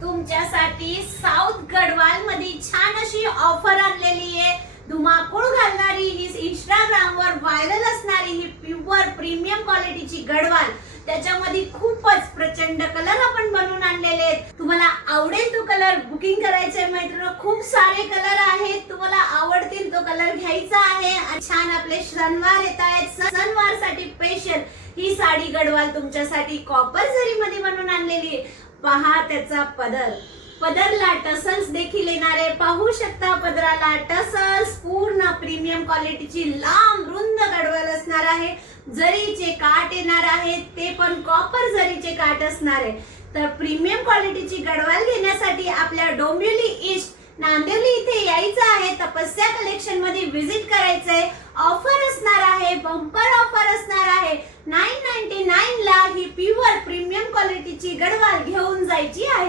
तुमच्यासाठी साऊथ गढवाल मध्ये छान अशी ऑफर आणलेली आहे। धुमाकूळ घालणारी ही इंस्टाग्राम वर व्हायरल असणारी ही प्युअर प्रीमियम क्वालिटीची गढवाल, त्याच्यामध्ये खूपच प्रचंड कलर आपण बनवून आणलेले आहेत। तुम्हाला आवडेल तो कलर बुकिंग करायचे मैत्रिणी, खूप सारे कलर आहेत, तुम्हाला आवडतील तो कलर घ्यायचा आहे। छान आपले सणवार येत आहेत, सणवारसाठी स्पेशल ही साडी गढवाल तुमच्यासाठी कॉपर जरी मध्ये बनवून आणलेली आहे। पहा त्याचा पदरला टसल्स देखील येणारे, पाहू शकता पदराला टसल्स, पूर्ण प्रीमियम क्वालिटीची लांब रुंद गढवाल असणार आहे। जरीचे काठ येणार आहेत, ते पण कॉपर जरीचे काठ असणार आहे। तर प्रीमियम क्वालिटीची गढवाल घेण्यासाठी आपल्या डोंबिवली ईस्ट नांदिवली इथे यायचं आहे। तपस्या कलेक्शन मध्ये विजिट करायचंय। ऑफर असणार आहे, बंपर ऑफर असणार आहे। 999 ला ही प्युअर प्रीमियम क्वालिटीची गढवाल घेऊन जायची आहे।